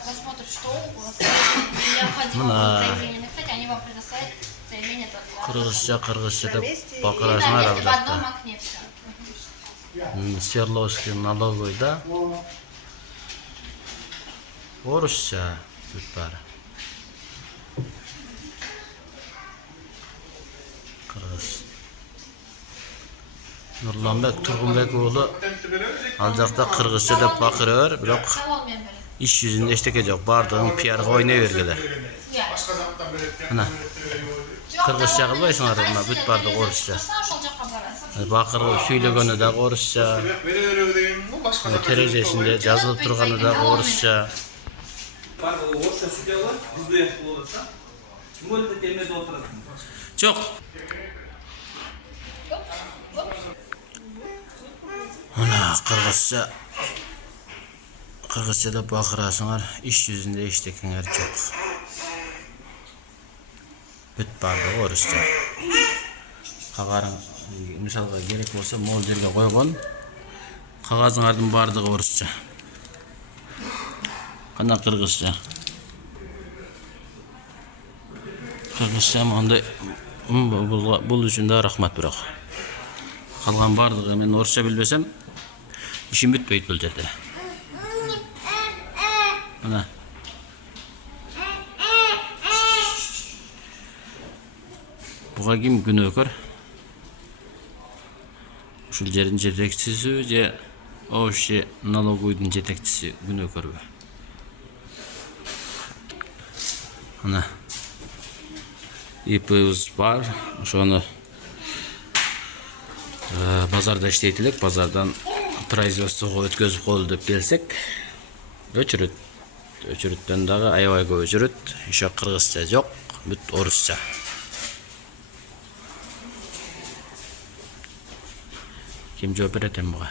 посмотрят, что у вас необходимо будет заявление написать, они вам предоставят заявление Кыргызча деп и бакырасыңар на ал месте в одном жакта. окне все. Свердловский налоговыйда орусча бүт баары. Кыргыз. Нурланбек Тургунбек уулу ал жакта кыргызча деп бакыра бер, бирок иш жүзүндө эчтеке жок. Бардыгын пиарга ойной бергиле. Мына кыргызча кылбайсыңар, мына бүт бардыгы орусча. Бакырып сүйлөгөнү да орусча. Терезесинде жазылып турганы да орусча. Жок. Мына кыргызча деп бакырасыңар, иш жүзүндө эчтекеңер жок. Бүт бардыгы орусча. Кагарың мисалга керек болсо могул жерге койгон. Кагазыңардын бардыгы орусча. Кана кыргызча. Кыргызча мындай бул үчүн да рахмат бирок. Калган бардыгы мен орусча билбесем, ишим бүтпөйт бул жерде. Мына буга ким күнөөкөр? Ушул жердин жетекчиси же Ош налоговыйдын жетекчиси күнөөкөрбү? Мына ИПбиз бар, ошону базарда иштейт элек, базардан производствого өткөзүп коелу деп келсек, өчүрөт. Өчүрөттөн дагы аябай көп өчүрөт. Ошо кыргызча жок, бүт орусча. Ким жооп берет эми буга?